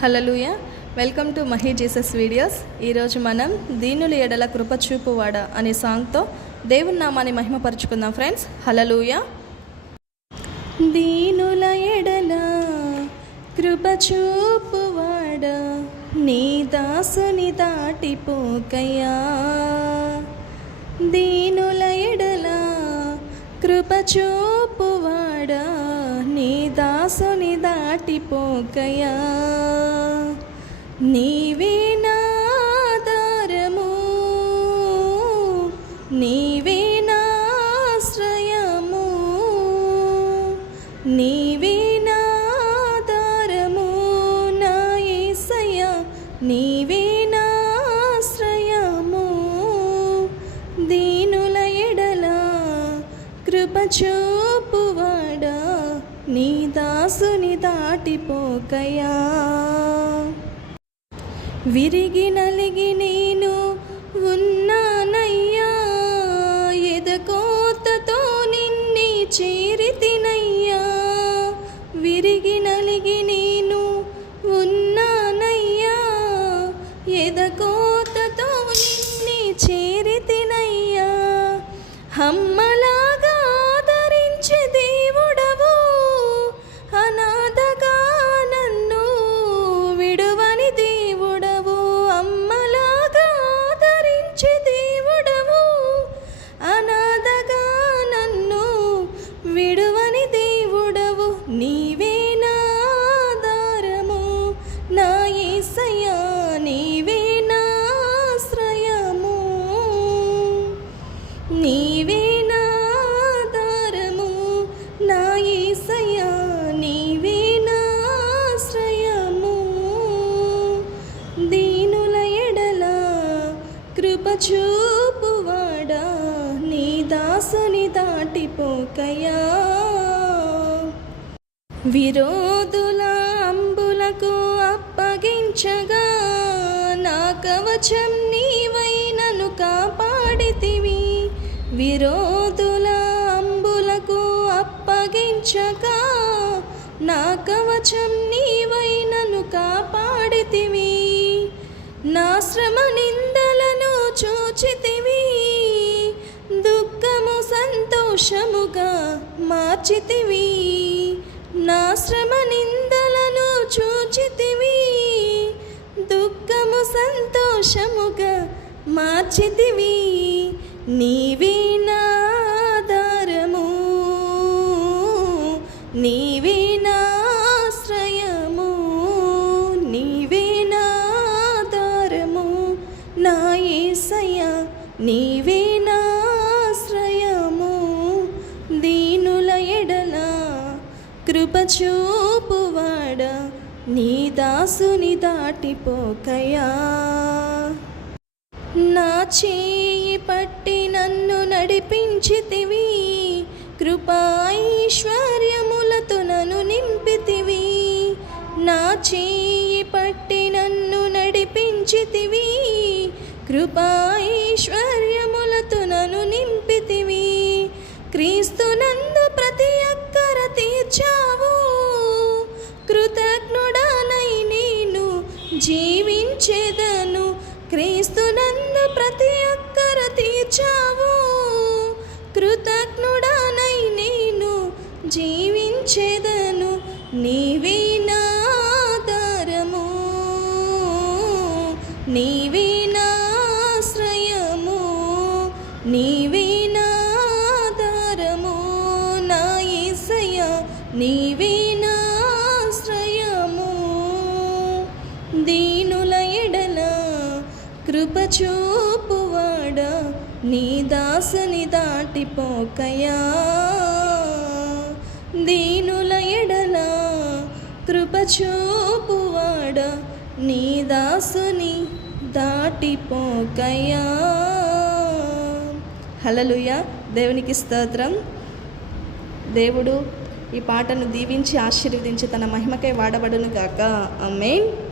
Hallelujah welcome to Mahi Jesus videos. ఈరోజు మనం దీనుల ఎడల కృపచూపువాడ అనే సాంగ్తో దేవుని నామాన్ని మహిమపరుచుకుందాం ఫ్రెండ్స్. హలలుయ దీనుల ఎడల కృపచూపువాడ నీ దాసుని దాటిపోకయ్యా. దీనుల ఎడల కృపచూపువాడ నీ దాసుని దాటిపోకయా. నీవే నాదారము నీవే నాశ్రయము నీవే నాదారము నా యేసయ్య నీ చూపువాడా? నీ దాసుని దాటిపోకయా? విరిగి నలిగి నేను ఉన్నానయ్యా. ఎదకోతతో నిన్ని చేరితినయ్యా విరిగి నలిగి నేను ఉన్నానయ్యా. ఎదకోతతో నిన్ని చేరితినయ్యా హమ్మ దాసుని దాటిపోకయా విరోధుల అంబులకు అప్పగించగా నా కవచం నీవైనను కాపాడితివి. విరోధుల అంబులకు అప్పగించగా నా కవచం నీవైనను కాపాడితివి. నా శ్రమ నిందలను దోషముగా మార్చితివి. నా శ్రమ నిందలను చూచితివి. దుఃఖము సంతోషముగా మార్చితివి. నీవే నాధారము నీవే నా నీవే ఆధారము. నా నీవే కృప చూపువాడ నీ దాసుని దాటిపోకయా. నా చేయి పట్టి నన్ను నడిపించితివి కృపాైశ్వర్యములతో నన్ను నింపితివి. నా చేయి పట్టి నన్ను నడిపించితివి కృపాయిశ్వర్య తీర్చేదను క్రీస్తునందు ప్రతి ఒక్కరు తీర్చావు. కృతజ్ఞుడనై నేను జీవించేదను. నీవే నాధారము నీవే నాశ్రయము నీవే నాధారము నా ఈసయ నీవే నాశ్రయము ఆశ్రయము. కృపచూపువాడా నీ దాసుని దాటిపోకయా. దీనుల ఎడల కృపచూపువాడా నీ దాసుని దాటిపోకయా. హలలుయ దేవునికి స్తోత్రం. దేవుడు ఈ పాటను దీవించి ఆశీర్వదించి తన మహిమకై వాడబడును గాక అమ్మేన్